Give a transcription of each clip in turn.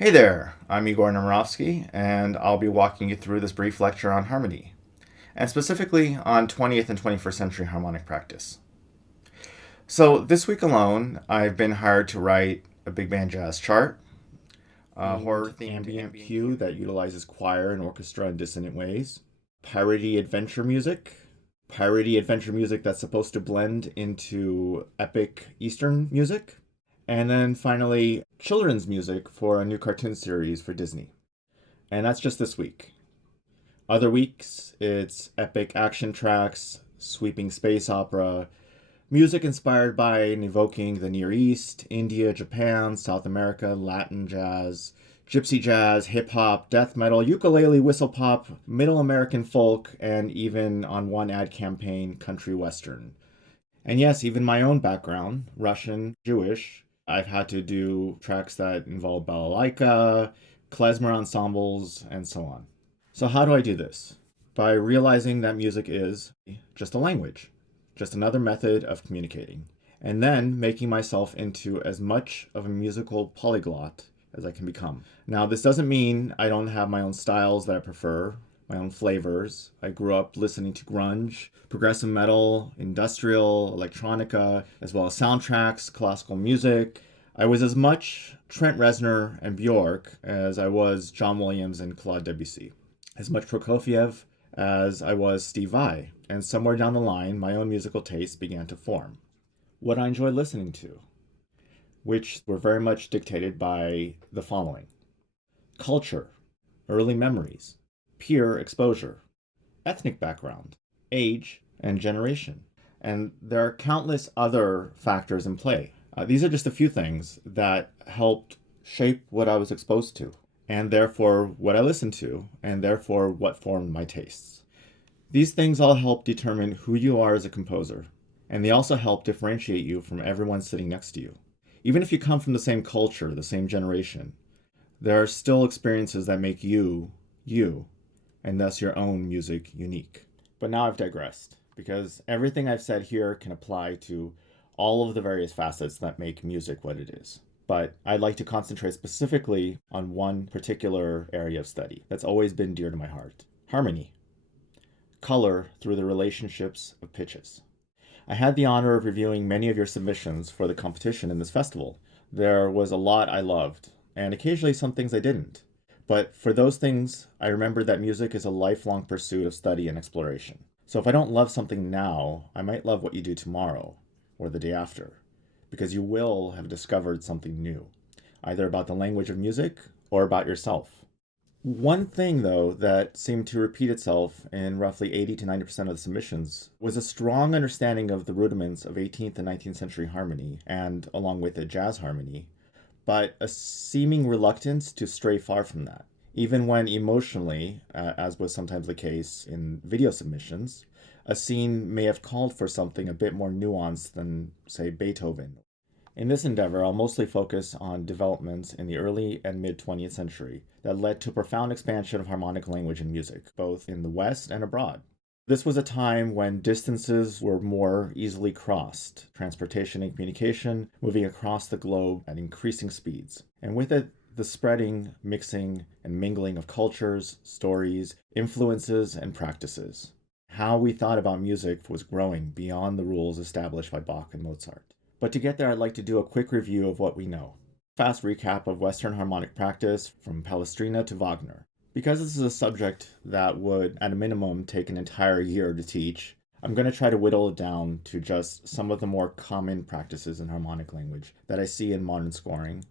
Hey there, I'm Igor Nemirovsky, and I'll be walking you through this brief lecture on harmony, and specifically on 20th and 21st century harmonic practice. So, this week alone, I've been hired to write a big band jazz chart, a horror-themed ambient cue that utilizes choir and orchestra in dissonant ways, piratey adventure music that's supposed to blend into epic Eastern music, and then finally, children's music for a new cartoon series for Disney. And that's just this week. Other weeks, it's epic action tracks, sweeping space opera, music inspired by and evoking the Near East, India, Japan, South America, Latin jazz, gypsy jazz, hip-hop, death metal, ukulele, whistle pop, middle American folk, and even on one ad campaign, country western. And yes, even my own background, Russian, Jewish, I've had to do tracks that involve balalaika, klezmer ensembles, and so on. So how do I do this? By realizing that music is just a language, just another method of communicating, and then making myself into as much of a musical polyglot as I can become. Now, this doesn't mean I don't have my own styles that I prefer, my own flavors. I grew up listening to grunge, progressive metal, industrial, electronica, as well as soundtracks, classical music. I was as much Trent Reznor and Bjork as I was John Williams and Claude Debussy, as much Prokofiev as I was Steve Vai, and somewhere down the line, my own musical tastes began to form. What I enjoyed listening to, which were very much dictated by the following: culture, early memories, peer exposure, ethnic background, age, and generation. And there are countless other factors in play. These are just a few things that helped shape what I was exposed to, and therefore what I listened to, and therefore what formed my tastes. These things all help determine who you are as a composer, and they also help differentiate you from everyone sitting next to you. Even if you come from the same culture, the same generation, there are still experiences that make you, you, and thus your own music unique. But now I've digressed, because everything I've said here can apply to all of the various facets that make music what it is. But I'd like to concentrate specifically on one particular area of study that's always been dear to my heart: harmony. Color through the relationships of pitches. I had the honor of reviewing many of your submissions for the competition in this festival. There was a lot I loved, and occasionally some things I didn't. But for those things, I remember that music is a lifelong pursuit of study and exploration. So if I don't love something now, I might love what you do tomorrow or the day after, because you will have discovered something new, either about the language of music or about yourself. One thing, though, that seemed to repeat itself in roughly 80 to 90% of the submissions was a strong understanding of the rudiments of 18th and 19th century harmony, and along with it, jazz harmony, but a seeming reluctance to stray far from that, even when emotionally, as was sometimes the case in video submissions, a scene may have called for something a bit more nuanced than, say, Beethoven. In this endeavor, I'll mostly focus on developments in the early and mid-20th century that led to profound expansion of harmonic language in music, both in the West and abroad. This was a time when distances were more easily crossed, transportation and communication moving across the globe at increasing speeds, and with it, the spreading, mixing, and mingling of cultures, stories, influences, and practices. How we thought about music was growing beyond the rules established by Bach and Mozart. But to get there, I'd like to do a quick review of what we know. Fast recap of Western harmonic practice from Palestrina to Wagner. Because this is a subject that would, at a minimum, take an entire year to teach, I'm going to try to whittle it down to just some of the more common practices in harmonic language that I see in modern scoring,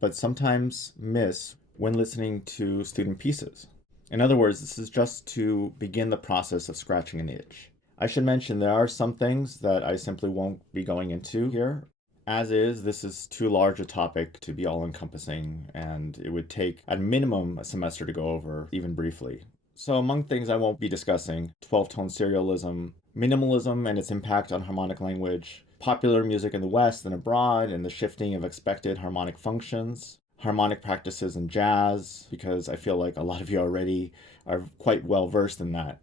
but sometimes miss when listening to student pieces. In other words, this is just to begin the process of scratching an itch. I should mention there are some things that I simply won't be going into here. As is, this is too large a topic to be all-encompassing, and it would take, at minimum, a semester to go over, even briefly. So among things I won't be discussing: 12-tone serialism, minimalism and its impact on harmonic language, popular music in the West and abroad, and the shifting of expected harmonic functions, harmonic practices in jazz, because I feel like a lot of you already are quite well versed in that.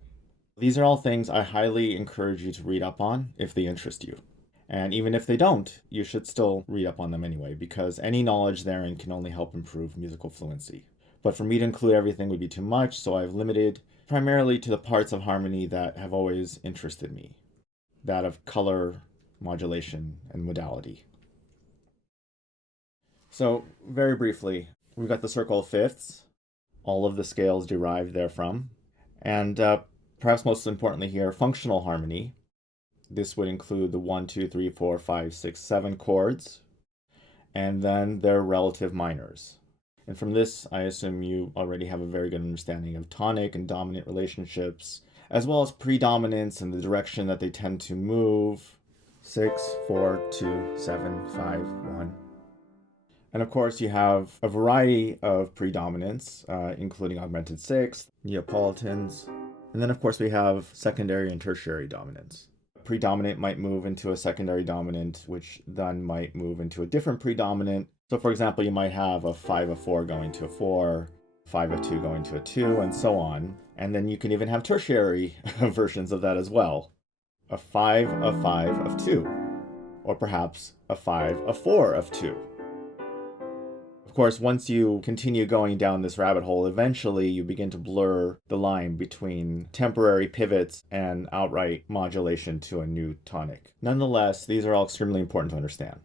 These are all things I highly encourage you to read up on if they interest you. And even if they don't, you should still read up on them anyway, because any knowledge therein can only help improve musical fluency. But for me to include everything would be too much, so I've limited primarily to the parts of harmony that have always interested me, that of color, modulation, and modality. So very briefly, we've got the circle of fifths, all of the scales derived therefrom, and perhaps most importantly here, functional harmony. This would include the 1, 2, 3, 4, 5, 6, 7 chords, and then their relative minors. And from this, I assume you already have a very good understanding of tonic and dominant relationships, as well as predominance and the direction that they tend to move. 6, 4, 2, 7, 5, 1. And of course, you have a variety of predominance, including augmented sixth, Neapolitans, and then of course we have secondary and tertiary dominance. Predominant might move into a secondary dominant, which then might move into a different predominant. So for example, you might have a 5 of 4 going to a 4, 5 of 2 going to a 2, and so on. And then you can even have tertiary versions of that as well. A 5 of 5 of 2, or perhaps a 5 of 4 of 2. Of course, once you continue going down this rabbit hole, eventually you begin to blur the line between temporary pivots and outright modulation to a new tonic. Nonetheless, these are all extremely important to understand.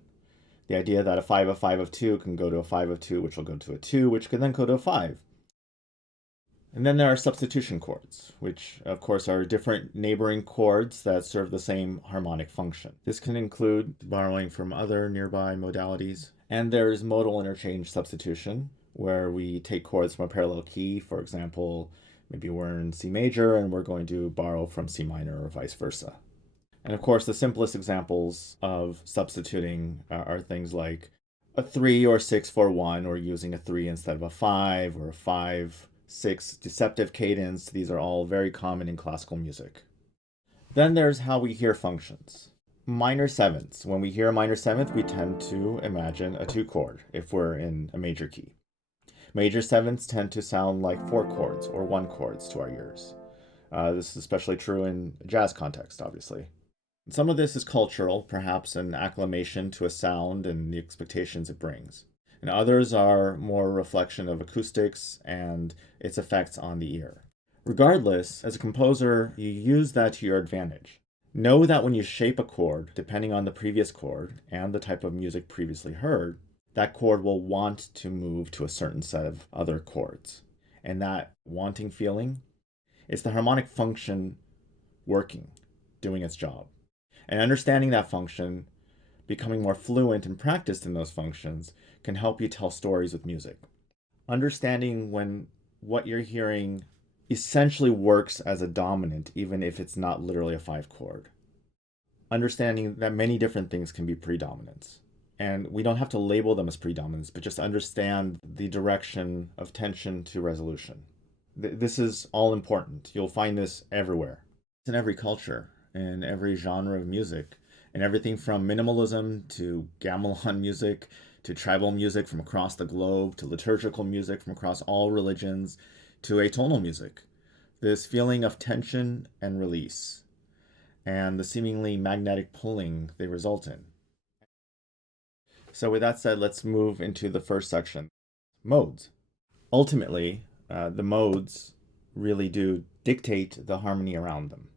The idea that a 5 of 5 of 2 can go to a 5 of 2, which will go to a 2, which can then go to a 5. And then there are substitution chords, which of course are different neighboring chords that serve the same harmonic function. This can include borrowing from other nearby modalities. And there's modal interchange substitution, where we take chords from a parallel key. For example, maybe we're in C major and we're going to borrow from C minor or vice versa. And of course, the simplest examples of substituting are things like a 3 or 6 for 1, or using a 3 instead of a 5, or a 5, 6 deceptive cadence. These are all very common in classical music. Then there's how we hear functions. Minor sevenths. When we hear a minor seventh, we tend to imagine a 2 chord if we're in a major key. Major sevenths tend to sound like 4 chords or 1 chords to our ears. This is especially true in a jazz context, obviously. And some of this is cultural, perhaps an acclimation to a sound and the expectations it brings. And others are more a reflection of acoustics and its effects on the ear. Regardless, as a composer, you use that to your advantage. Know that when you shape a chord, depending on the previous chord and the type of music previously heard, that chord will want to move to a certain set of other chords. And that wanting feeling is the harmonic function working, doing its job. And understanding that function, becoming more fluent and practiced in those functions, can help you tell stories with music. Understanding when what you're hearing essentially works as a dominant, even if it's not literally a 5 chord. Understanding that many different things can be predominants. And we don't have to label them as predominants, but just understand the direction of tension to resolution. This is all important. You'll find this everywhere. It's in every culture, in every genre of music, and everything from minimalism to gamelan music, to tribal music from across the globe, to liturgical music from across all religions, to atonal music. This feeling of tension and release, and the seemingly magnetic pulling they result in. So with that said, let's move into the first section, modes. Ultimately, the modes really do dictate the harmony around them.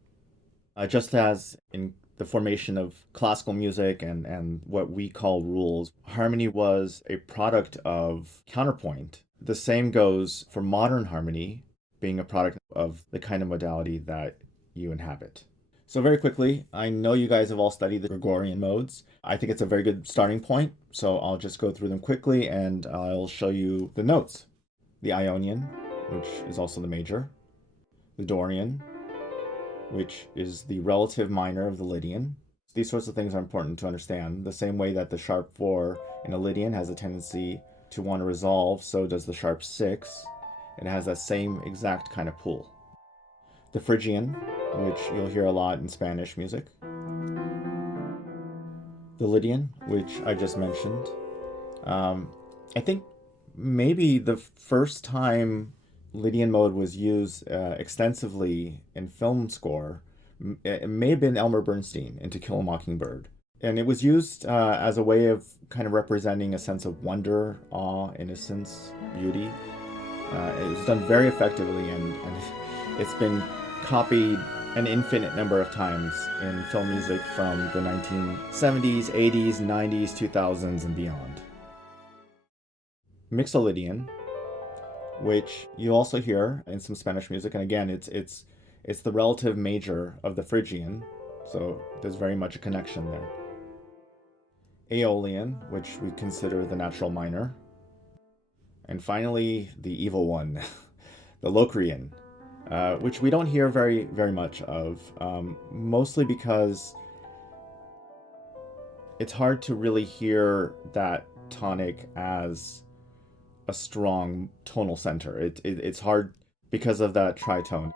Just as in the formation of classical music and what we call rules, harmony was a product of counterpoint. The same goes for modern harmony, being a product of the kind of modality that you inhabit. So very quickly, I know you guys have all studied the Gregorian modes. I think it's a very good starting point, so I'll just go through them quickly and I'll show you the notes. The Ionian, which is also the major. The Dorian, which is the relative minor of the Lydian. These sorts of things are important to understand. The same way that the sharp 4 in a Lydian has a tendency to want to resolve, so does the sharp 6. It has that same exact kind of pull. The Phrygian, which you'll hear a lot in Spanish music. The Lydian, which I just mentioned. I think maybe the first time Lydian mode was used extensively in film score, it may have been Elmer Bernstein in To Kill a Mockingbird. And it was used as a way of kind of representing a sense of wonder, awe, innocence, beauty. It was done very effectively, and it's been copied an infinite number of times in film music from the 1970s, 80s, 90s, 2000s, and beyond. Mixolydian, which you also hear in some Spanish music, and again, it's the relative major of the Phrygian, so there's very much a connection there. Aeolian, which we consider the natural minor. And finally, the evil one, the Locrian, which we don't hear very, very much of, mostly because it's hard to really hear that tonic as a strong tonal center. It's hard because of that tritone.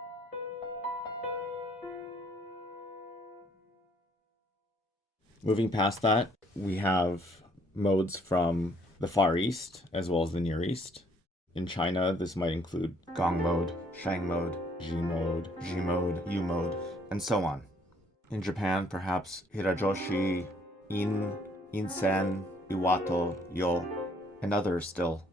Moving past that, we have modes from the Far East as well as the Near East. In China, this might include gong mode, shang mode, ji mode, yu mode, and so on. In Japan, perhaps hirajoshi, in, insen, iwato, yo, and others still.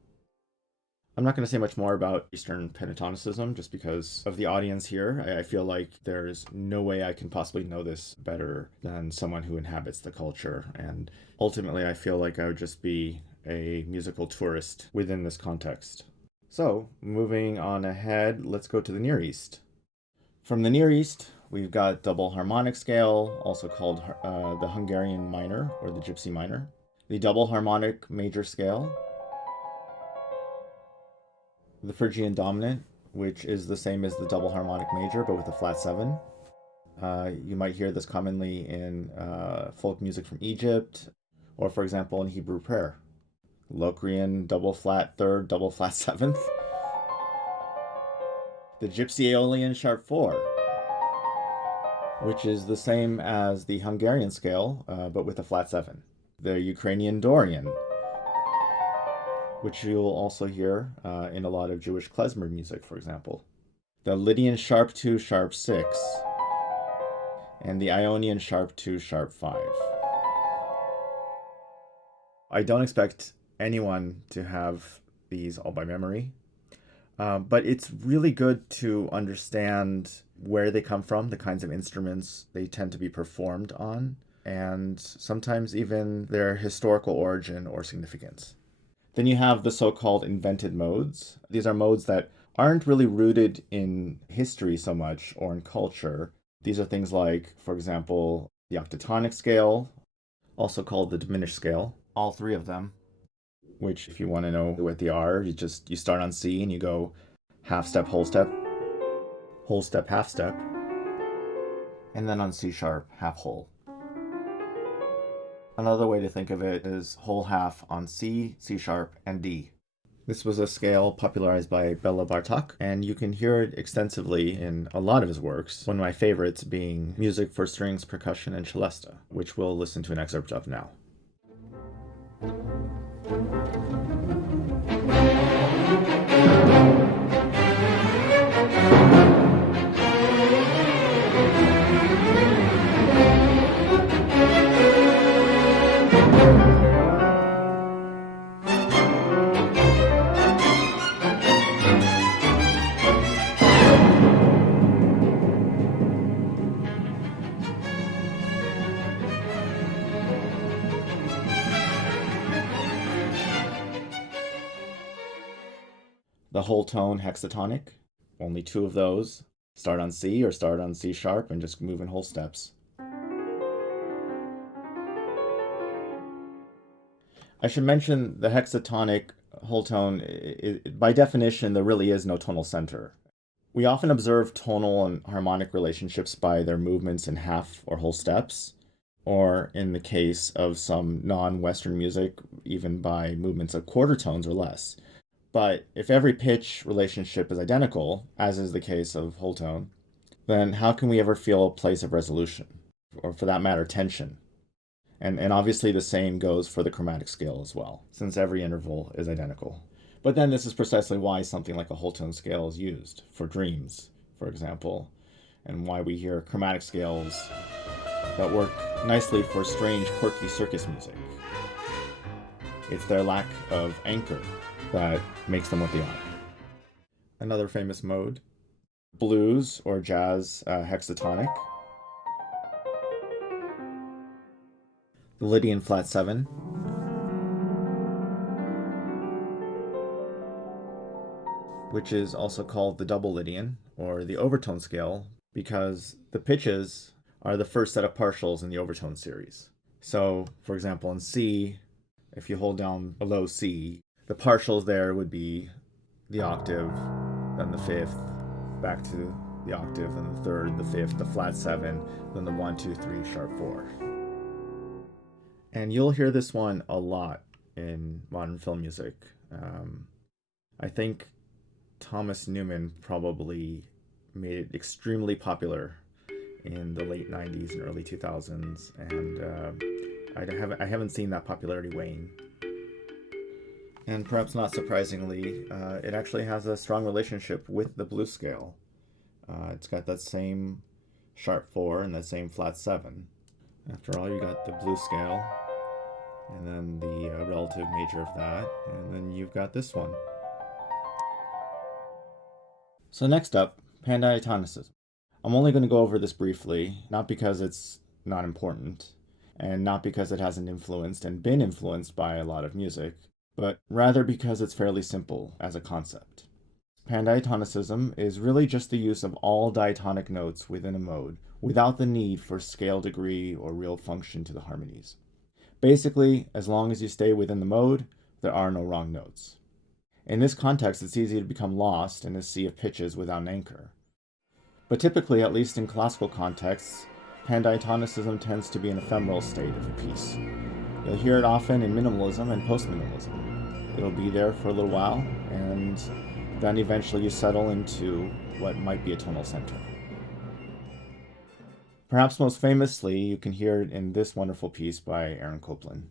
I'm not going to say much more about Eastern pentatonicism just because of the audience here. I feel like there's no way I can possibly know this better than someone who inhabits the culture. And ultimately, I feel like I would just be a musical tourist within this context. So, moving on ahead, let's go to the Near East. From the Near East, we've got double harmonic scale, also called the Hungarian minor or the Gypsy minor, the double harmonic major scale, the Phrygian dominant, which is the same as the double harmonic major but with a flat 7. You might hear this commonly in folk music from Egypt, or for example in Hebrew prayer. Locrian double flat 3rd, double flat 7th. The Gypsy Aeolian sharp 4, which is the same as the Hungarian scale but with a flat 7. The Ukrainian Dorian, which you'll also hear in a lot of Jewish klezmer music, for example. The Lydian sharp 2, sharp 6, and the Ionian sharp 2, sharp 5. I don't expect anyone to have these all by memory, but it's really good to understand where they come from, the kinds of instruments they tend to be performed on, and sometimes even their historical origin or significance. Then you have the so-called invented modes. These are modes that aren't really rooted in history so much or in culture. These are things like, for example, the octatonic scale, also called the diminished scale, all three of them, which if you want to know what they are, you start on C and you go half step, whole step, half step, and then on C sharp, half whole. Another way to think of it is whole half on C, C sharp, and D. This was a scale popularized by Bela Bartok, and you can hear it extensively in a lot of his works, one of my favorites being Music for Strings, Percussion, and Celesta, which we'll listen to an excerpt of now. The whole tone hexatonic, only 2 of those. Start on C or start on C sharp and just move in whole steps. I should mention the hexatonic whole tone, by definition, there really is no tonal center. We often observe tonal and harmonic relationships by their movements in half or whole steps, or in the case of some non-Western music, even by movements of quarter tones or less. But if every pitch relationship is identical, as is the case of whole tone, then how can we ever feel a place of resolution, or for that matter, tension? And obviously the same goes for the chromatic scale as well, since every interval is identical. But then this is precisely why something like a whole tone scale is used, for dreams, for example, and why we hear chromatic scales that work nicely for strange, quirky circus music. It's their lack of anchor that makes them what they are. Another famous mode, blues or jazz hexatonic. The Lydian flat 7. Which is also called the double Lydian, or the overtone scale, because the pitches are the first set of partials in the overtone series. So, for example, in C, if you hold down a low C, the partials there would be the octave, then the fifth, back to the octave, then the third, the fifth, the flat 7, then the 1, 2, 3, sharp 4. And you'll hear this one a lot in modern film music. I think Thomas Newman probably made it extremely popular in the late 90s and early 2000s, and I haven't seen that popularity wane. And perhaps not surprisingly, it actually has a strong relationship with the blues scale. It's got that same sharp 4 and that same flat 7. After all, you got the blues scale, and then the relative major of that, and then you've got this one. So next up, pandiatonicism. I'm only going to go over this briefly, not because it's not important, and not because it hasn't influenced and been influenced by a lot of music, but rather because it's fairly simple as a concept. Pandiatonicism is really just the use of all diatonic notes within a mode, without the need for scale degree or real function to the harmonies. Basically, as long as you stay within the mode, there are no wrong notes. In this context, it's easy to become lost in a sea of pitches without an anchor. But typically, at least in classical contexts, pandiatonicism tends to be an ephemeral state of a piece. You'll hear it often in minimalism and post-minimalism. It'll be there for a little while, and then eventually you settle into what might be a tonal center. Perhaps most famously, you can hear it in this wonderful piece by Aaron Copland.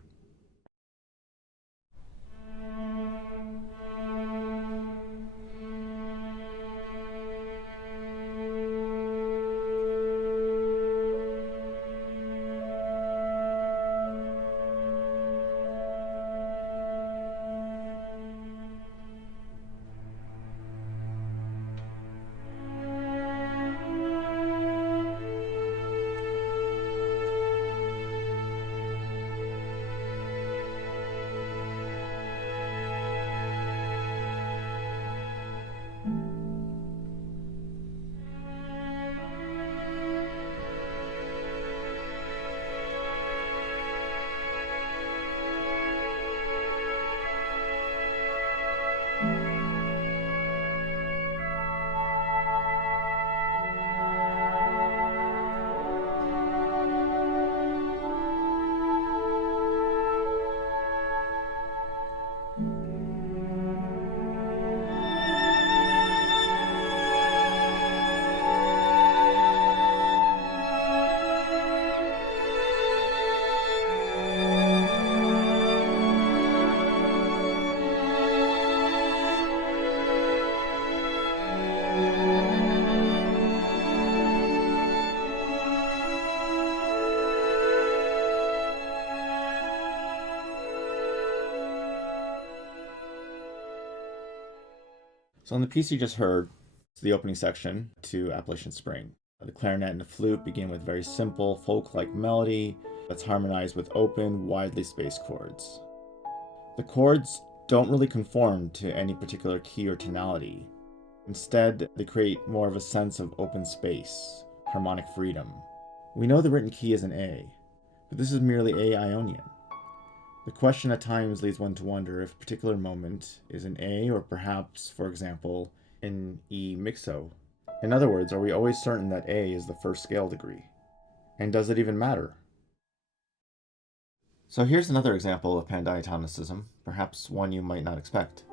So in the piece you just heard, it's the opening section to Appalachian Spring. The clarinet and the flute begin with very simple folk-like melody that's harmonized with open, widely spaced chords. The chords don't really conform to any particular key or tonality. Instead, they create more of a sense of open space, harmonic freedom. We know the written key is an A, but this is merely A Ionian. The question at times leads one to wonder if a particular moment is an A or perhaps, for example, an E mixo. In other words, are we always certain that A is the first scale degree? And does it even matter? So here's another example of pandiatonicism, perhaps one you might not expect.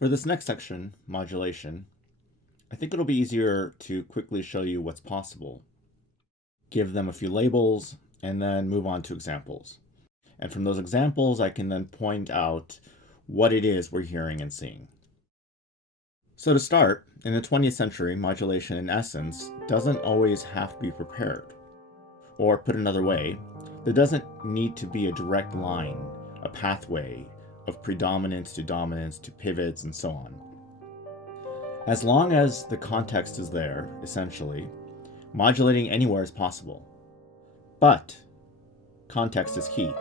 For this next section, modulation, I think it'll be easier to quickly show you what's possible, give them a few labels, and then move on to examples. And from those examples, I can then point out what it is we're hearing and seeing. So to start, in the 20th century, modulation in essence doesn't always have to be prepared. Or put another way, there doesn't need to be a direct line, a pathway of predominance to dominance to pivots and so on. As long as the context is there, essentially, modulating anywhere is possible. But context is key,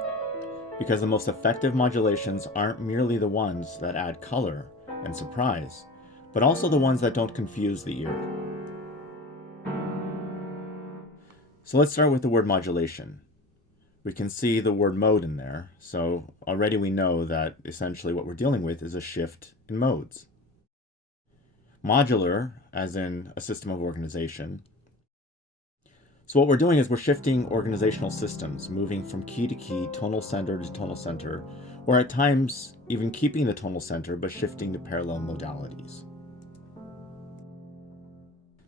because the most effective modulations aren't merely the ones that add color and surprise, but also the ones that don't confuse the ear. So let's start with the word modulation. We can see the word mode in there, so already we know that essentially what we're dealing with is a shift in modes. Modular, as in a system of organization. So what we're doing is we're shifting organizational systems, moving from key to key, tonal center to tonal center, or at times even keeping the tonal center but shifting to parallel modalities.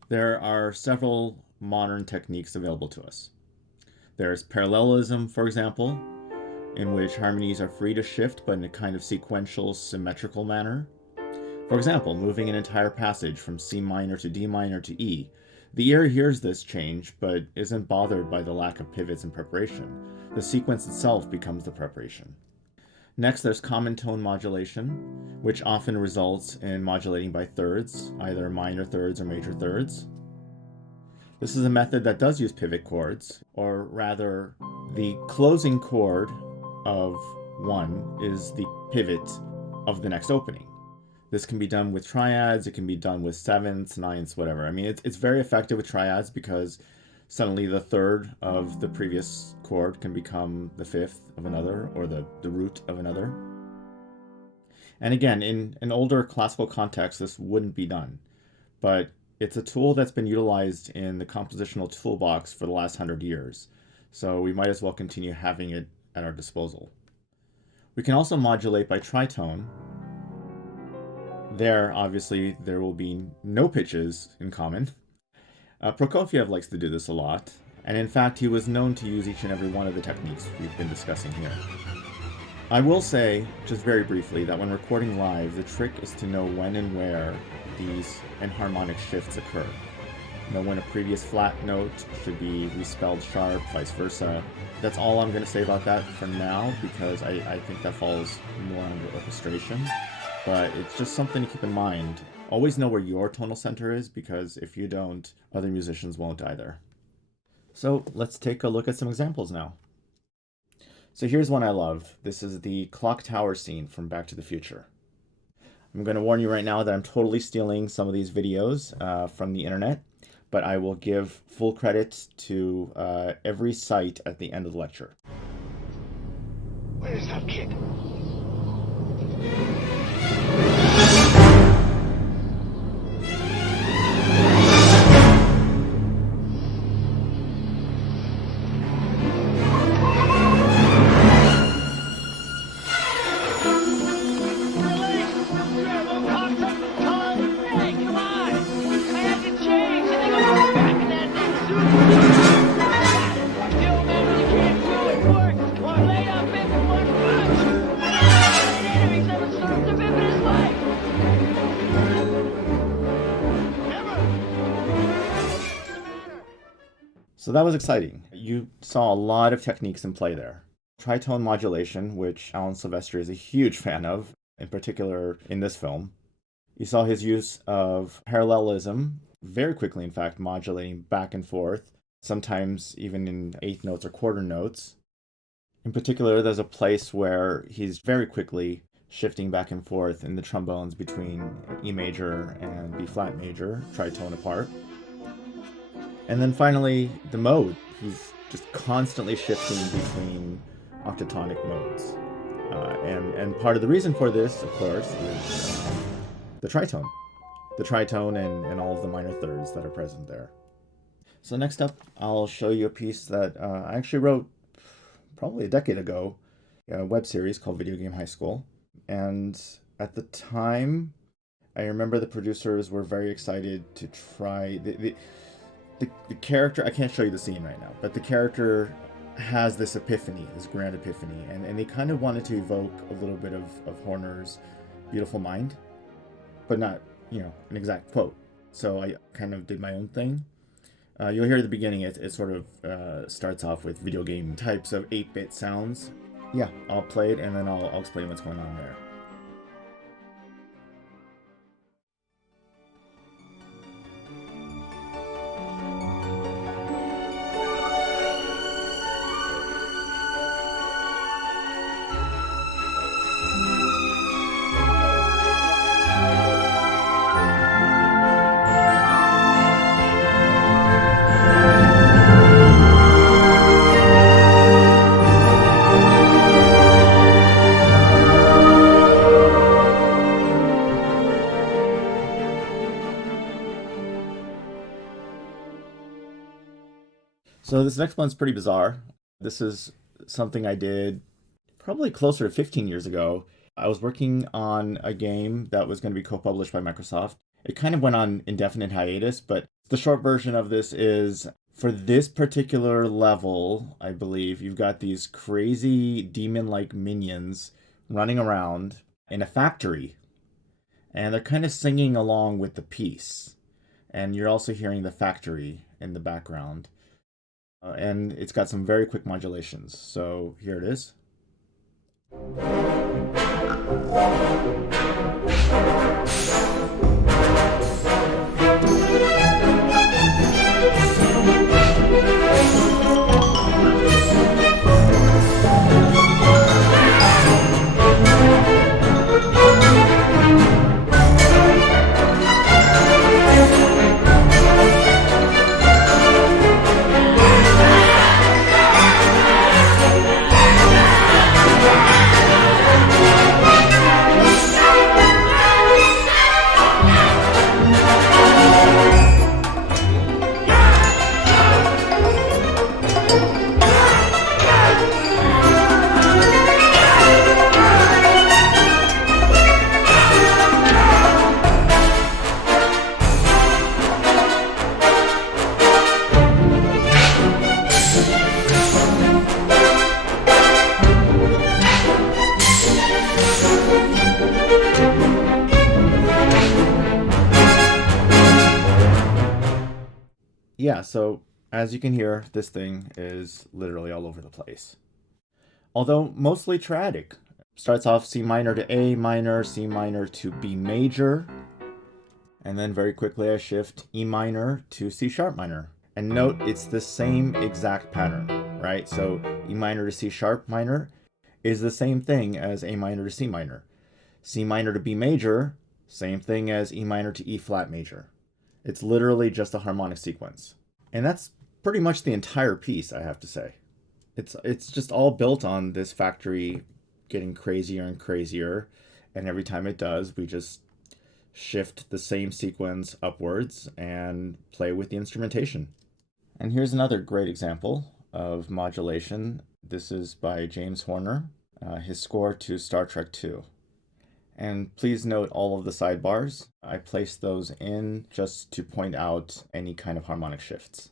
There are several modern techniques available to us. There's parallelism, for example, in which harmonies are free to shift but in a kind of sequential, symmetrical manner. For example, moving an entire passage from C minor to D minor to E. The ear hears this change, but isn't bothered by the lack of pivots and preparation. The sequence itself becomes the preparation. Next, there's common tone modulation, which often results in modulating by thirds, either minor thirds or major thirds. This is a method that does use pivot chords, or rather, the closing chord of one is the pivot of the next opening. This can be done with triads, it can be done with sevenths, ninths, whatever. I mean, it's very effective with triads because suddenly the third of the previous chord can become the fifth of another, or the root of another. And again, in an older classical context, this wouldn't be done. But it's a tool that's been utilized in the compositional toolbox for the last 100 years. So we might as well continue having it at our disposal. We can also modulate by tritone. There, obviously, there will be no pitches in common. Prokofiev likes to do this a lot, and in fact, he was known to use each and every one of the techniques we've been discussing here. I will say, just very briefly, that when recording live, the trick is to know when and where these enharmonic shifts occur. Know when a previous flat note should be respelled sharp, vice versa. That's all I'm going to say about that for now, because I think that falls more under orchestration. But it's just something to keep in mind. Always know where your tonal center is, because if you don't, other musicians won't either. So let's take a look at some examples now. So here's one I love. This is the clock tower scene from Back to the Future. I'm going to warn you right now that I'm totally stealing some of these videos from the internet, but I will give full credit to every site at the end of the lecture. Where's that kid? So that was exciting. You saw a lot of techniques in play there. Tritone modulation, which Alan Silvestri is a huge fan of, in particular in this film. You saw his use of parallelism, very quickly in fact, modulating back and forth, sometimes even in eighth notes or quarter notes. In particular, there's a place where he's very quickly shifting back and forth in the trombones between E major and B flat major, tritone apart. And then finally, the mode. He's just constantly shifting between octatonic modes. And part of the reason for this, of course, is the tritone. The tritone and all of the minor thirds that are present there. So next up, I'll show you a piece that I actually wrote probably a decade ago, a web series called Video Game High School. And at the time, I remember the producers were very excited to try the character. I can't show you the scene right now, but the character has this epiphany, this grand epiphany, and they kind of wanted to evoke a little bit of Horner's Beautiful Mind, but not, an exact quote. So I kind of did my own thing. You'll hear at the beginning, it sort of starts off with video game types of 8-bit sounds. Yeah, I'll play it and then I'll explain what's going on there. So this next one's pretty bizarre. This is something I did probably closer to 15 years ago. I was working on a game that was going to be co-published by Microsoft. It kind of went on indefinite hiatus, but the short version of this is, for this particular level, I believe, you've got these crazy demon-like minions running around in a factory, and they're kind of singing along with the piece. And you're also hearing the factory in the background. And it's got some very quick modulations. So here it is. Yeah, so as you can hear, this thing is literally all over the place. Although mostly triadic. Starts off C minor to A minor, C minor to B major, and then very quickly I shift E minor to C sharp minor. And note, it's the same exact pattern, right? So E minor to C sharp minor is the same thing as A minor to C minor. C minor to B major, same thing as E minor to E flat major. It's literally just a harmonic sequence. And that's pretty much the entire piece, I have to say. It's just all built on this factory getting crazier and crazier. And every time it does, we just shift the same sequence upwards and play with the instrumentation. And here's another great example of modulation. This is by James Horner, his score to Star Trek II. And please note all of the sidebars. I placed those in just to point out any kind of harmonic shifts.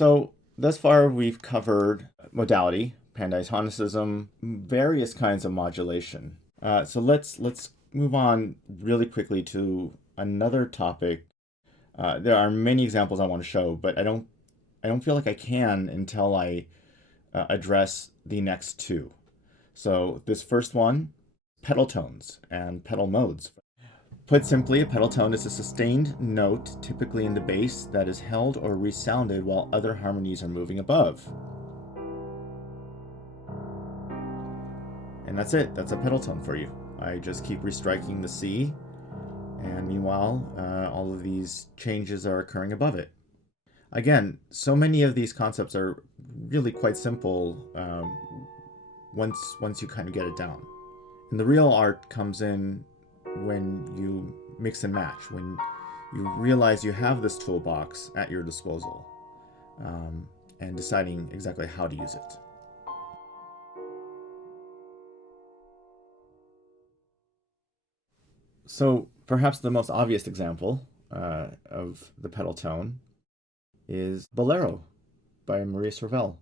So thus far, we've covered modality, pandiatonicism, various kinds of modulation. So let's move on really quickly to another topic. There are many examples I want to show, but I don't feel like I can until I address the next two. So this first one, pedal tones and pedal modes. Put simply, a pedal tone is a sustained note, typically in the bass, that is held or resounded while other harmonies are moving above. And that's it. That's a pedal tone for you. I just keep restriking the C, and meanwhile, all of these changes are occurring above it. Again, so many of these concepts are really quite simple once you kind of get it down. And the real art comes in when you mix and match, when you realize you have this toolbox at your disposal, and deciding exactly how to use it. So perhaps the most obvious example of the pedal tone is Bolero by Maurice Ravel.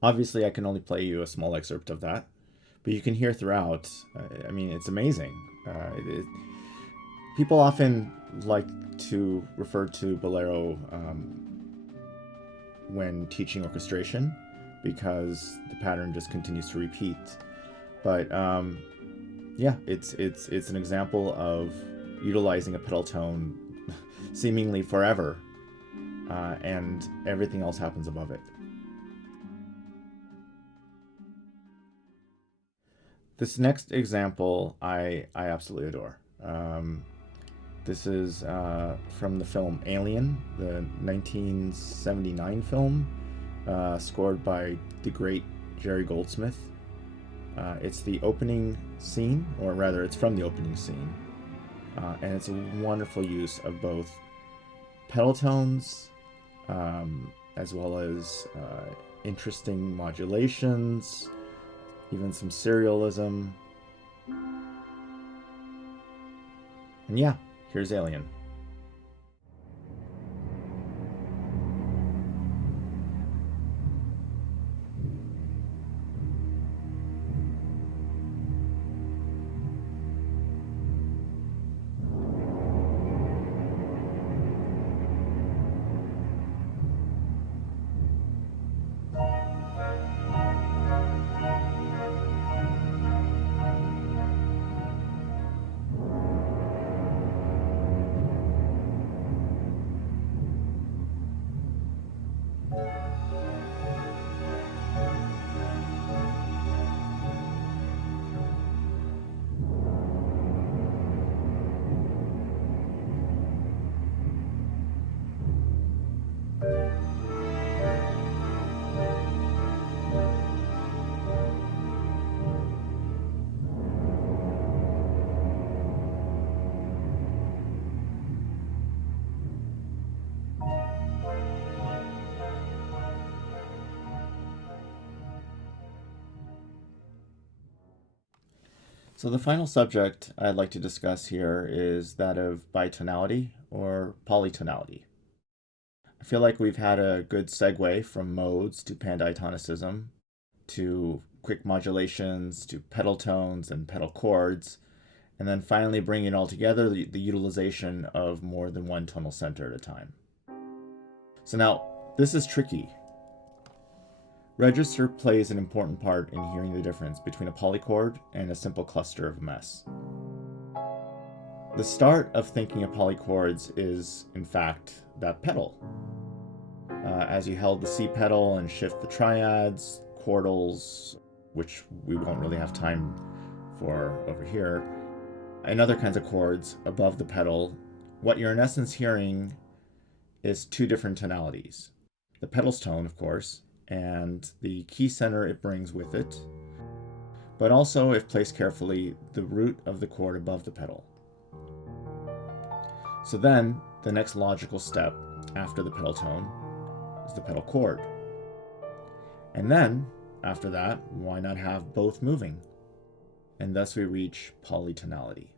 Obviously, I can only play you a small excerpt of that, but you can hear throughout. It's amazing. People often like to refer to Bolero when teaching orchestration because the pattern just continues to repeat. But it's an example of utilizing a pedal tone seemingly forever, and everything else happens above it. This next example I absolutely adore. This is from the film Alien, the 1979 film, scored by the great Jerry Goldsmith. It's the opening scene, or rather, it's from the opening scene, and it's a wonderful use of both pedal tones as well as interesting modulations, even some serialism. And yeah, here's Alien. So the final subject I'd like to discuss here is that of bitonality or polytonality. I feel like we've had a good segue from modes to pandiatonicism to quick modulations to pedal tones and pedal chords, and then finally bringing it all together, the utilization of more than one tonal center at a time. So now, this is tricky. Register plays an important part in hearing the difference between a polychord and a simple cluster of a mess. The start of thinking of polychords is, in fact, that pedal. As you held the C pedal and shift the triads, chordals, which we won't really have time for over here, and other kinds of chords above the pedal, what you're in essence hearing is two different tonalities. the pedal's tone, of course, and the key center it brings with it, but also, if placed carefully, the root of the chord above the pedal. So then, the next logical step after the pedal tone is the pedal chord. And then, after that, why not have both moving? And thus we reach polytonality.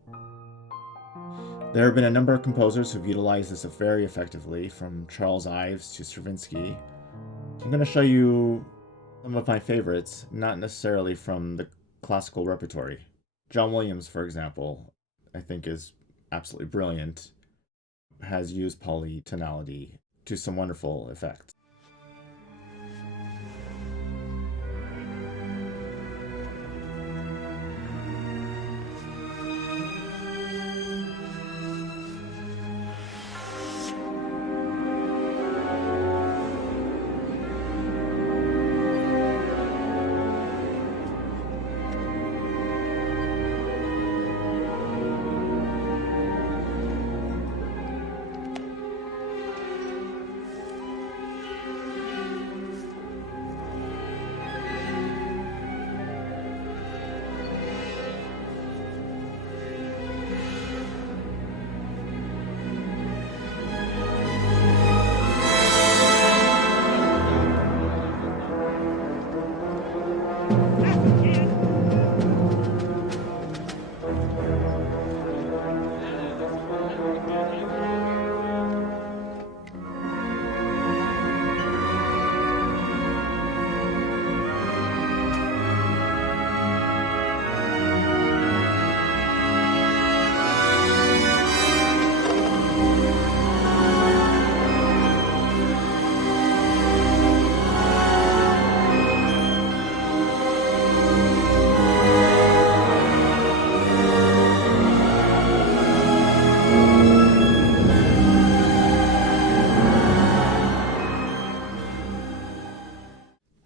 There have been a number of composers who've utilized this very effectively, from Charles Ives to Stravinsky. I'm going to show you some of my favorites, not necessarily from the classical repertory. John Williams, for example, I think is absolutely brilliant, has used polytonality to some wonderful effect.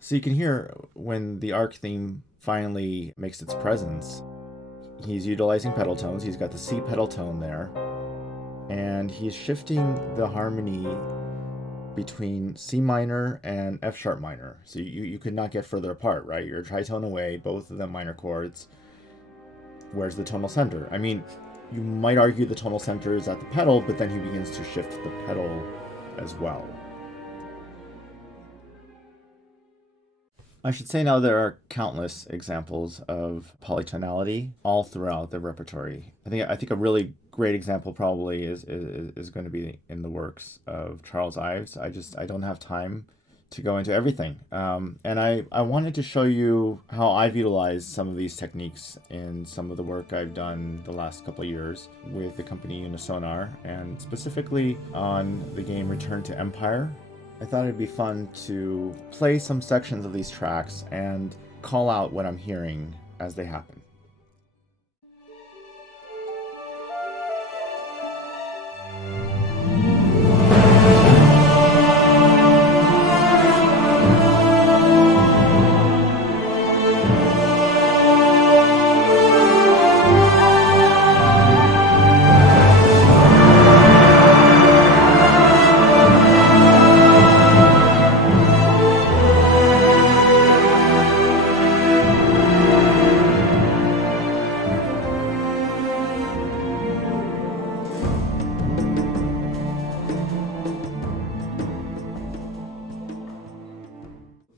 So you can hear when the arc theme finally makes its presence, he's utilizing pedal tones. He's got the C pedal tone there, and he's shifting the harmony between C minor and F sharp minor. So you could not get further apart, right? You're a tritone away, both of them minor chords. Where's the tonal center? I mean, you might argue the tonal center is at the pedal, but then he begins to shift the pedal as well. I should say now there are countless examples of polytonality all throughout the repertory. I think a really great example probably is going to be in the works of Charles Ives. I don't have time to go into everything. And I wanted to show you how I've utilized some of these techniques in some of the work I've done the last couple of years with the company Unisonar, and specifically on the game Return to Empire. I thought it'd be fun to play some sections of these tracks and call out what I'm hearing as they happen.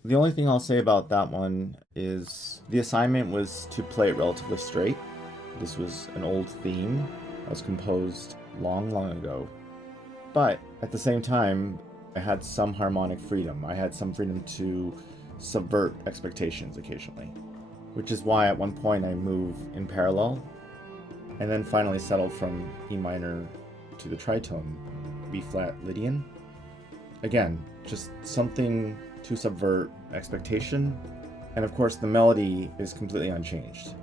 The only thing I'll say about that one is the assignment was to play it relatively straight. This was an old theme that was composed long ago. But at the same time, I had some harmonic freedom. I had some freedom to subvert expectations occasionally, which is why at one point I move in parallel and then finally settled from E minor to the tritone B flat Lydian. Again, just something to subvert expectation. And of course, the melody is completely unchanged.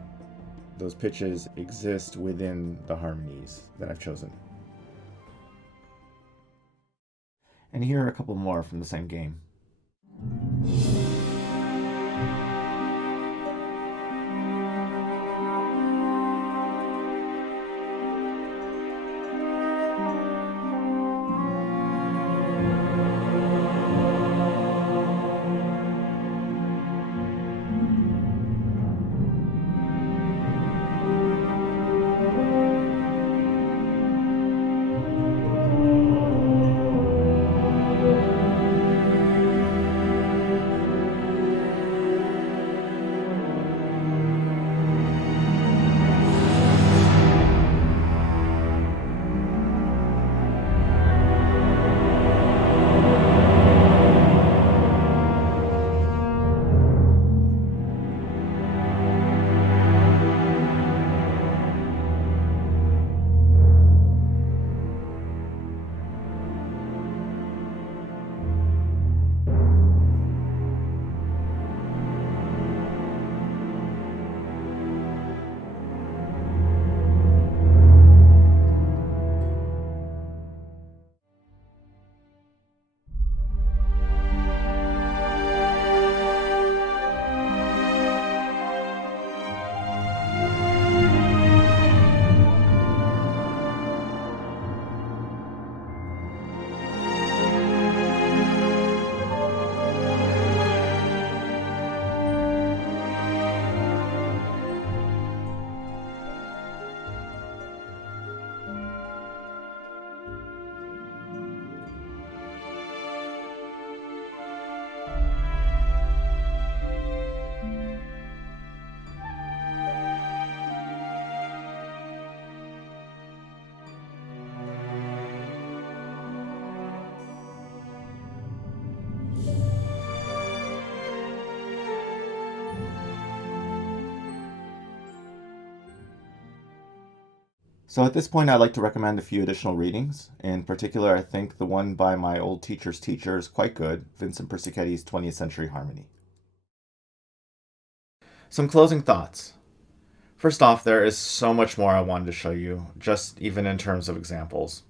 Those pitches exist within the harmonies that I've chosen. And here are a couple more from the same game. So at this point, I'd like to recommend a few additional readings. In particular, I think the one by my old teacher's teacher is quite good, Vincent Persichetti's 20th Century Harmony. Some closing thoughts. First off, there is so much more I wanted to show you, just even in terms of examples.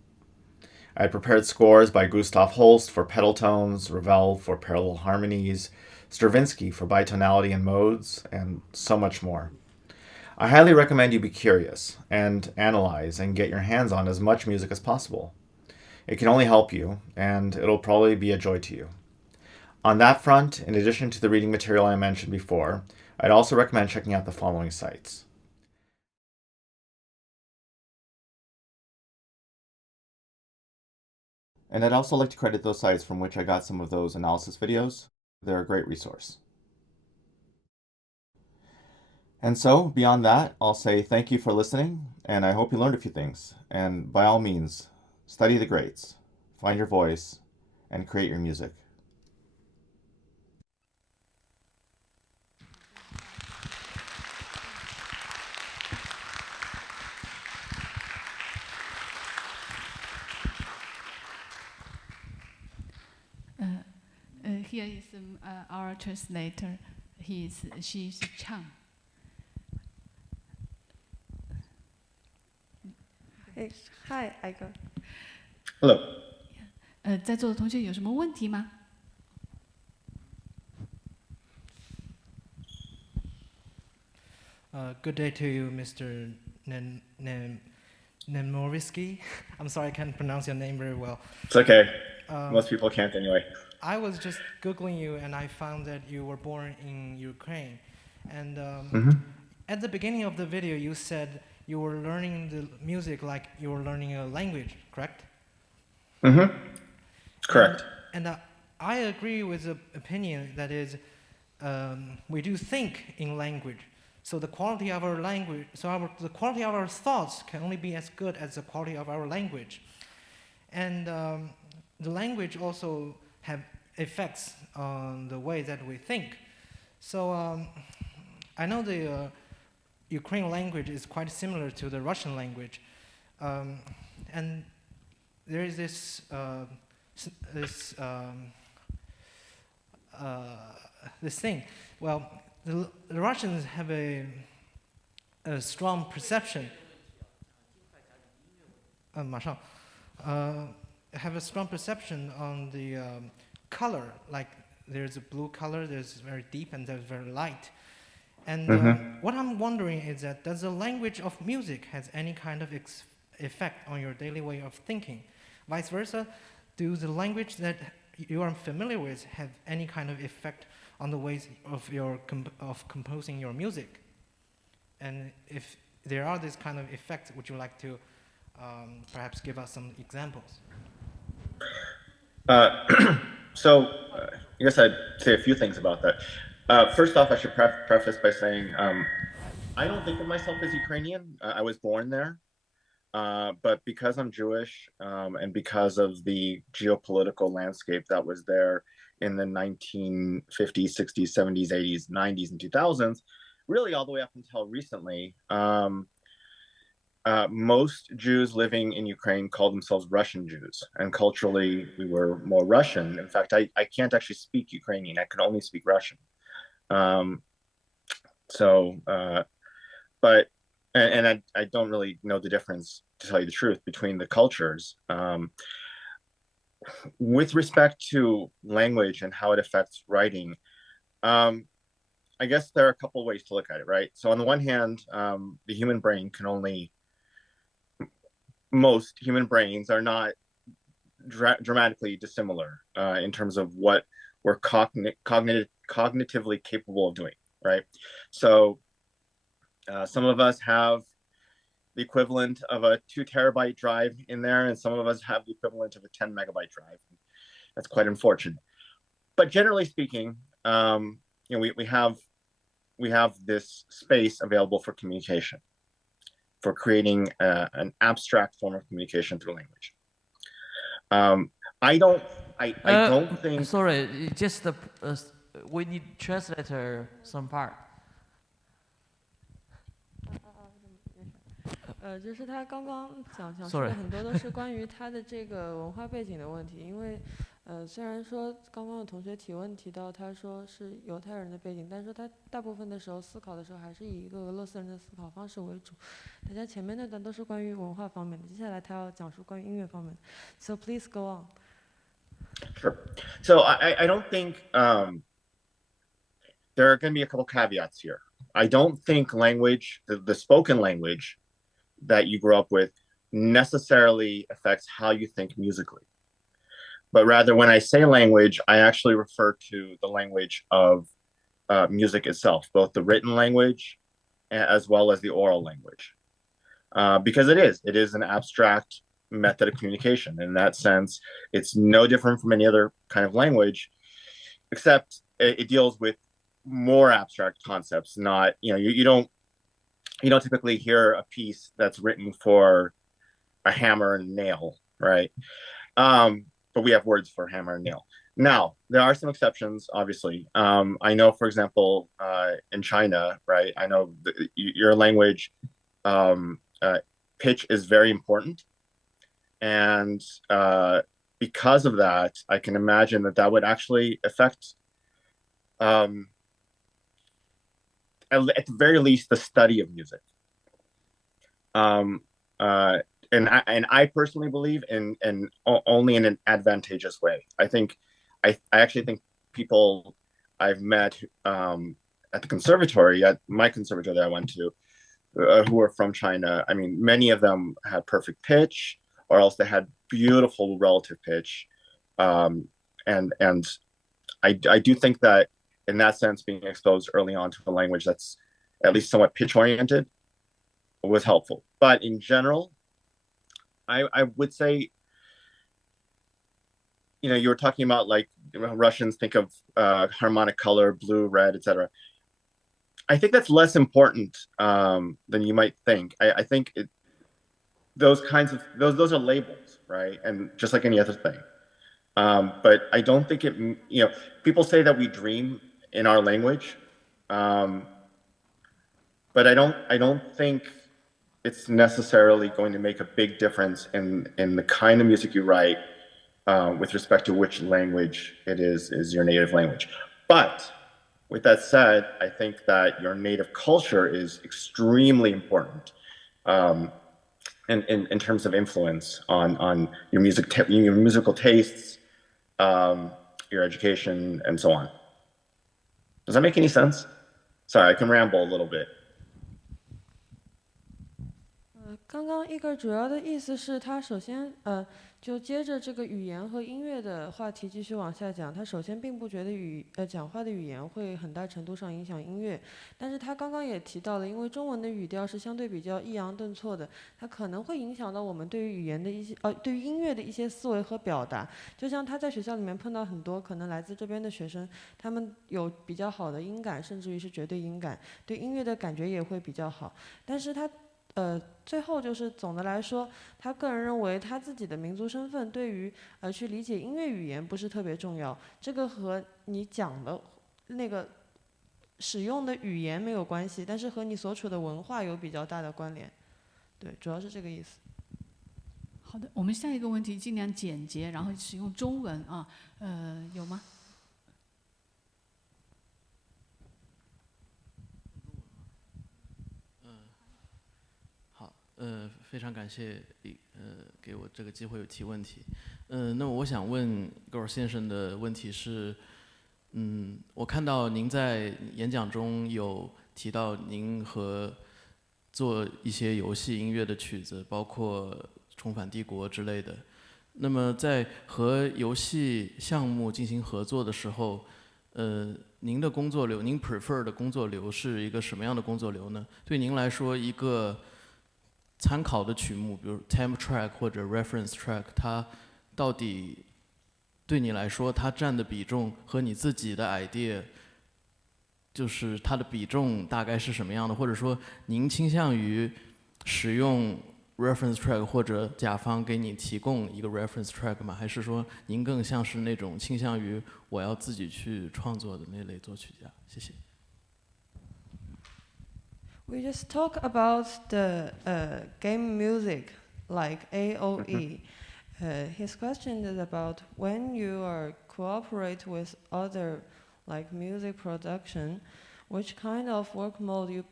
I prepared scores by Gustav Holst for pedal tones, Ravel for parallel harmonies, Stravinsky for bitonality and modes, and so much more. I highly recommend you be curious and analyze and get your hands on as much music as possible. It can only help you, and it'll probably be a joy to you. On that front, in addition to the reading material I mentioned before, I'd also recommend checking out the following sites. And I'd also like to credit those sites from which I got some of those analysis videos. They're a great resource. And so, beyond that, I'll say thank you for listening, and I hope you learned a few things. And by all means, study the greats, find your voice, and create your music. Here is our translator. She's Chang. Hi, Igor. Hello. 在座的同学有什么问题吗？ Good day to you, Mr. Nemirovsky. I'm sorry I can't pronounce your name very well. It's okay. Most people can't anyway. I was just Googling you and I found that you were born in Ukraine. And at the beginning of the video, you said you were learning the music like you were learning a language, correct? Correct. And I agree with the opinion that is, we do think in language. So the quality of our language, the quality of our thoughts can only be as good as the quality of our language. And the language also have effects on the way that we think. So I know the Ukrainian language is quite similar to the Russian language. And there is this thing. Well, the Russians have a strong perception. Have a strong perception on the color. Like there's a blue color, there's very deep, and there's very light. And what I'm wondering is that does the language of music has any kind of effect on your daily way of thinking? Vice versa, do the language that you are familiar with have any kind of effect on the ways of your composing your music? And if there are these kind of effects, would you like to perhaps give us some examples? So I guess I'd say a few things about that. First off, I should preface by saying I don't think of myself as Ukrainian. I was born there. But because I'm Jewish and because of the geopolitical landscape that was there in the 1950s, 60s, 70s, 80s, 90s, and 2000s, really all the way up until recently, most Jews living in Ukraine called themselves Russian Jews. And culturally, we were more Russian. In fact, I can't actually speak Ukrainian. I can only speak Russian. But I don't really know the difference, to tell you the truth, between the cultures. With respect to language and how it affects writing, I guess there are a couple ways to look at it, right? So on the one hand, the human brain can only, most human brains are not dramatically dissimilar in terms of what we're cognitively capable of doing, right? So some of us have the equivalent of a 2 terabyte drive in there, and some of us have the equivalent of a 10 megabyte drive. That's quite unfortunate. But generally speaking, we have this space available for communication, for creating an abstract form of communication through language. I don't think. Sorry, just we need translator some part. 就是他刚刚讲述 Sorry 的很多都是关于他的这个文化背景的问题，因为虽然说刚刚有同学提问提到他说是犹太人的背景，但是说他大部分的时候思考的时候还是以一个俄罗斯人的思考方式为主。大家前面那段都是关于文化方面的，接下来他要讲述关于音乐方面的。So please go on. Sure. So I don't think there are going to be a couple caveats here. I don't think language, the spoken language that you grew up with, necessarily affects how you think musically. But rather, when I say language, I actually refer to the language of music itself, both the written language as well as the oral language. Because it is an abstract method of communication. In that sense, it's no different from any other kind of language, except it deals with more abstract concepts. Not, you don't typically hear a piece that's written for a hammer and nail, right? But we have words for hammer and nail. Now, there are some exceptions, obviously. I know, for example, in China, right? I know your language, pitch is very important. And because of that, I can imagine that would actually affect, at the very least, the study of music. And I personally believe in only in an advantageous way. I actually think people I've met at the conservatory, at my conservatory that I went to, who are from China, I mean, many of them had perfect pitch, or else they had beautiful relative pitch. And I do think that in that sense, being exposed early on to a language that's at least somewhat pitch oriented was helpful. But in general, I would say, you were talking about like Russians think of harmonic color, blue, red, etc. I think that's less important than you might think. I think those are labels, right? And just like any other thing. But I don't think people say that we dream in our language. But I don't think it's necessarily going to make a big difference in the kind of music you write with respect to which language it is your native language. But with that said, I think that your native culture is extremely important in terms of influence on your musical tastes, your education, and so on. Does that make any sense? Sorry, I can ramble a little bit. 刚刚一个主要的意思是他首先就接着这个语言和音乐的话题继续往下讲。他首先并不觉得讲话的语言会很大程度上影响音乐，但是他刚刚也提到了，因为中文的语调是相对比较抑扬顿挫的，它可能会影响到我们对于语言的一些对于音乐的一些思维和表达。就像他在学校里面碰到很多可能来自这边的学生，他们有比较好的音感，甚至于是绝对音感，对音乐的感觉也会比较好。但是他最后就是总的来说，他个人认为他自己的民族身份对于去理解音乐语言不是特别重要，这个和你讲的那个使用的语言没有关系，但是和你所处的文化有比较大的关联。对，主要是这个意思。好的，我们下一个问题尽量简洁，然后使用中文啊，有吗？非常感谢给我这个机会有提问题。那么我想问 Igor 先生的问题是，我看到您在演讲中有提到您和做一些游戏音乐的曲子，包括《重返帝国》之类的。那么在和游戏项目进行合作的时候，您的工作流，您 prefer 的工作流是一个什么样的工作流呢？对您来说，一个参考的曲目，比如 temp track 或者 reference track， 它到底对你来说，它占的比重和你自己的 idea， 就是它的比重大概是什么样的？或者说，您倾向于使用 reference track 或者甲方给你提供一个 reference track 吗？还是说您更像是那种倾向于我要自己去创作的那类作曲家？谢谢。We just talk about the game music like AOE. His question is about when you are cooperate with other like music production, which kind of work mode you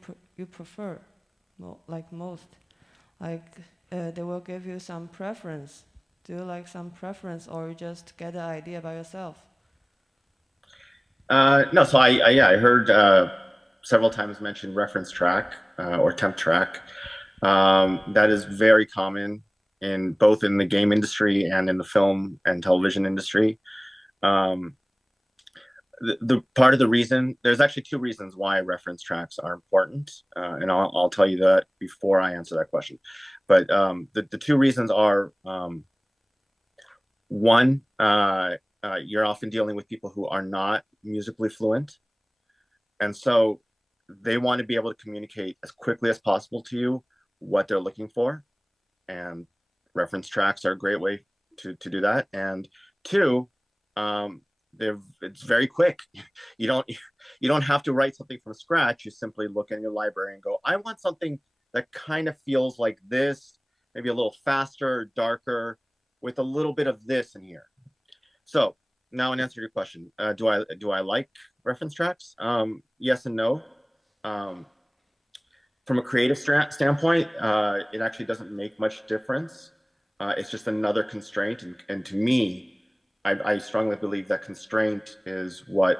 prefer, like most? Like they will give you some preference. Do you like some preference, or you just get the idea by yourself? No, so I heard several times mentioned reference track or temp track. That is very common in both in the game industry and in the film and television industry. The part of the reason, there's actually two reasons why reference tracks are important, and I'll tell you that before I answer that question. But the two reasons are, one, you're often dealing with people who are not musically fluent, and so they want to be able to communicate as quickly as possible to you what they're looking for, and reference tracks are a great way to do that. And two, it's very quick. You don't have to write something from scratch. You simply look in your library and go, I want something that kind of feels like this, maybe a little faster, darker, with a little bit of this in here. So now, in answer to your question, do I like reference tracks? Yes and no. From a creative standpoint, it actually doesn't make much difference. It's just another constraint, and to me, I strongly believe that constraint is what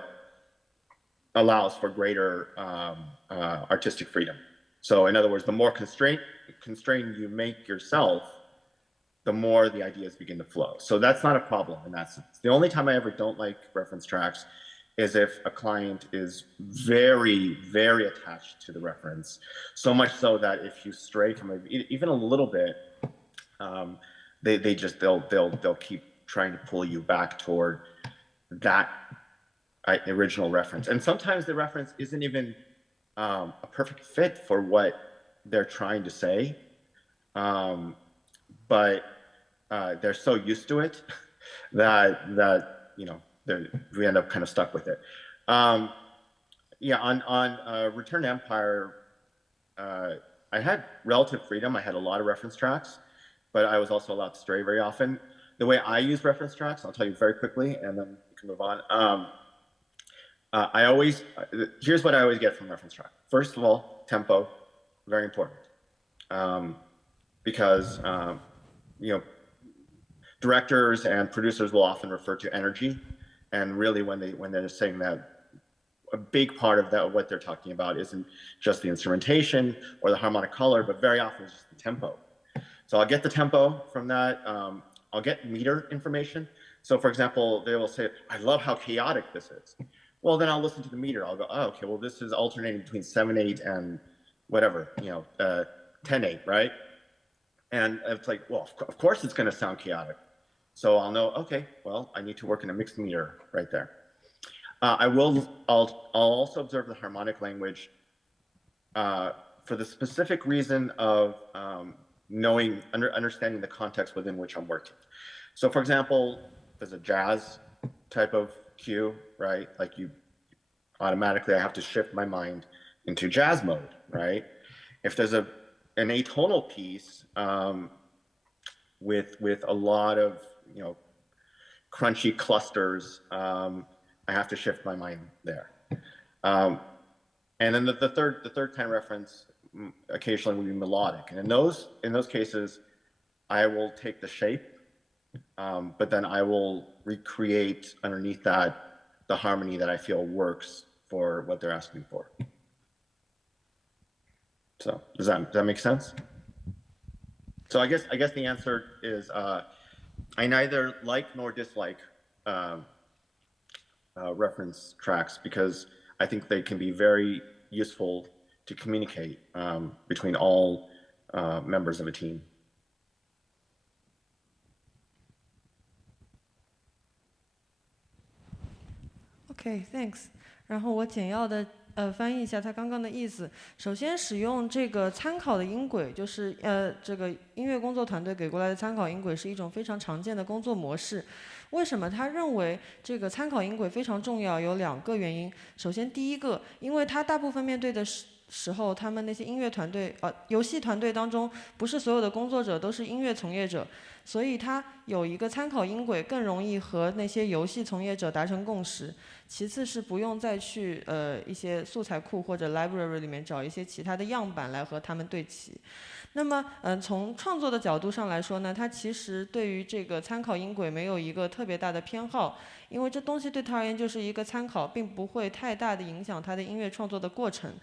allows for greater artistic freedom. So, in other words, the more constrained you make yourself, the more the ideas begin to flow. So that's not a problem in that sense. The only time I ever don't like reference tracks is if a client is very, very attached to the reference, so much so that if you stray from it even a little bit, they'll keep trying to pull you back toward that original reference. And sometimes the reference isn't even a perfect fit for what they're trying to say. But they're so used to it that we end up kind of stuck with it. On Return to Empire, I had relative freedom. I had a lot of reference tracks, but I was also allowed to stray very often. The way I use reference tracks, I'll tell you very quickly, and then we can move on. Here's what I always get from reference track. First of all, tempo, very important, because directors and producers will often refer to energy, and really when they're saying that, a big part of that, what they're talking about, isn't just the instrumentation or the harmonic color, but very often it's just the tempo. So I'll get the tempo from that. I'll get meter information. So for example, they will say, I love how chaotic this is. Well, then I'll listen to the meter. I'll go, oh, okay, well, this is alternating between 7/8 and whatever, 10/8, right? And it's like, well, of course it's going to sound chaotic. So I'll know, okay, well, I need to work in a mixed meter right there. I'll also observe the harmonic language for the specific reason of understanding the context within which I'm working. So for example, there's a jazz type of cue, right? Like automatically I have to shift my mind into jazz mode, right? If there's an atonal piece with a lot of crunchy clusters, I have to shift my mind there. And then the third kind of reference occasionally will be melodic, and in those cases, I will take the shape, but then I will recreate underneath that the harmony that I feel works for what they're asking for. So does that make sense? So I guess the answer is I neither like nor dislike reference tracks, because I think they can be very useful to communicate between all members of a team. Okay, thanks. 然后我简要的翻译一下他刚刚的意思。首先，使用这个参考的音轨，就是这个音乐工作团队给过来的参考音轨，是一种非常常见的工作模式。为什么他认为这个参考音轨非常重要？有2个原因。首先，第一个，因为他大部分面对的时候，他们那些音乐团队游戏团队当中，不是所有的工作者都是音乐从业者，所以它有一个参考音轨更容易和那些游戏从业者达成共识。其次是不用再去一些素材库或者 library 里面找一些其他的样板来和他们对齐。那么从创作的角度上来说呢，它其实对于这个参考音轨没有一个特别大的偏好，因为这东西对他而言就是一个参考，并不会太大的影响他的音乐创作的过程。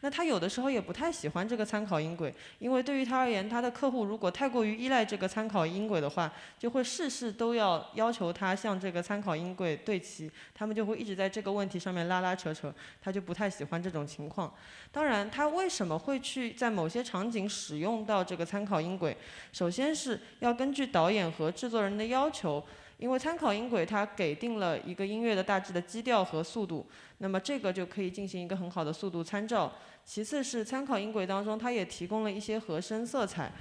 那他有的时候也不太喜欢这个参考音轨，因为对于他而言，他的客户如果太过于依赖这个参考音轨的话，就会事事都要求他向这个参考音轨对齐，他们就会一直在这个问题上面拉拉扯扯，他就不太喜欢这种情况。当然，他为什么会去在某些场景使用到这个参考音轨？首先是要根据导演和制作人的要求，因为参考音轨它给定了一个音乐的大致的基调和速度，那么这个就可以进行一个很好的速度参照。其次是参考音轨当中，它也提供了一些和声色彩，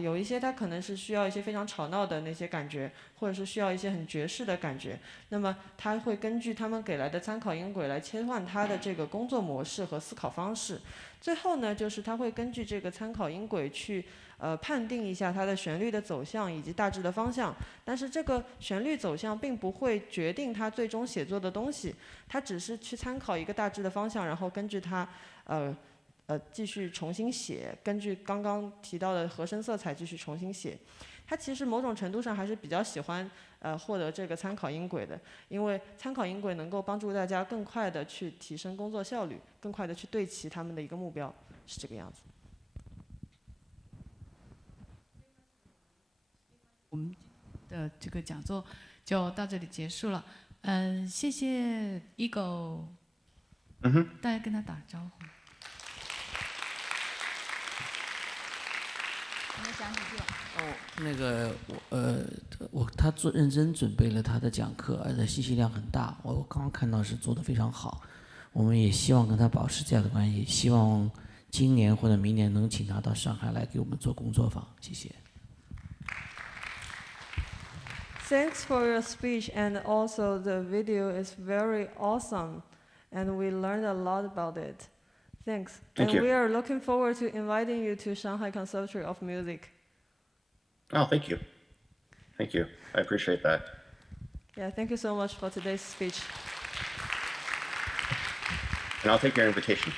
有一些它可能是需要一些非常吵闹的那些感觉，或者是需要一些很爵士的感觉。那么它会根据他们给来的参考音轨来切换它的这个工作模式和思考方式。最后呢，就是它会根据这个参考音轨去判定一下它的旋律的走向以及大致的方向，但是这个旋律走向并不会决定它最终写作的东西，它只是去参考一个大致的方向，然后根据它继续重新写，根据刚刚提到的和声色彩继续重新写。它其实某种程度上还是比较喜欢获得这个参考音轨的，因为参考音轨能够帮助大家更快的去提升工作效率，更快的去对齐他们的一个目标，是这个样子。我们的这个讲座就到这里结束了。谢谢 Igor， 大家跟他打招呼。我们讲几句吧。那个他认真准备了他的讲课，而且信息量很大。我刚刚看到是做得非常好，我们也希望跟他保持这样的关系，希望今年或者明年能请他到上海来给我们做工作坊。谢谢。Thanks for your speech, and also the video is very awesome, and we learned a lot about it. Thanks. Thank and you. We are looking forward to inviting you to Shanghai Conservatory of Music. Oh, thank you. Thank you. I appreciate that. Yeah, thank you so much for today's speech. And I'll take your invitation.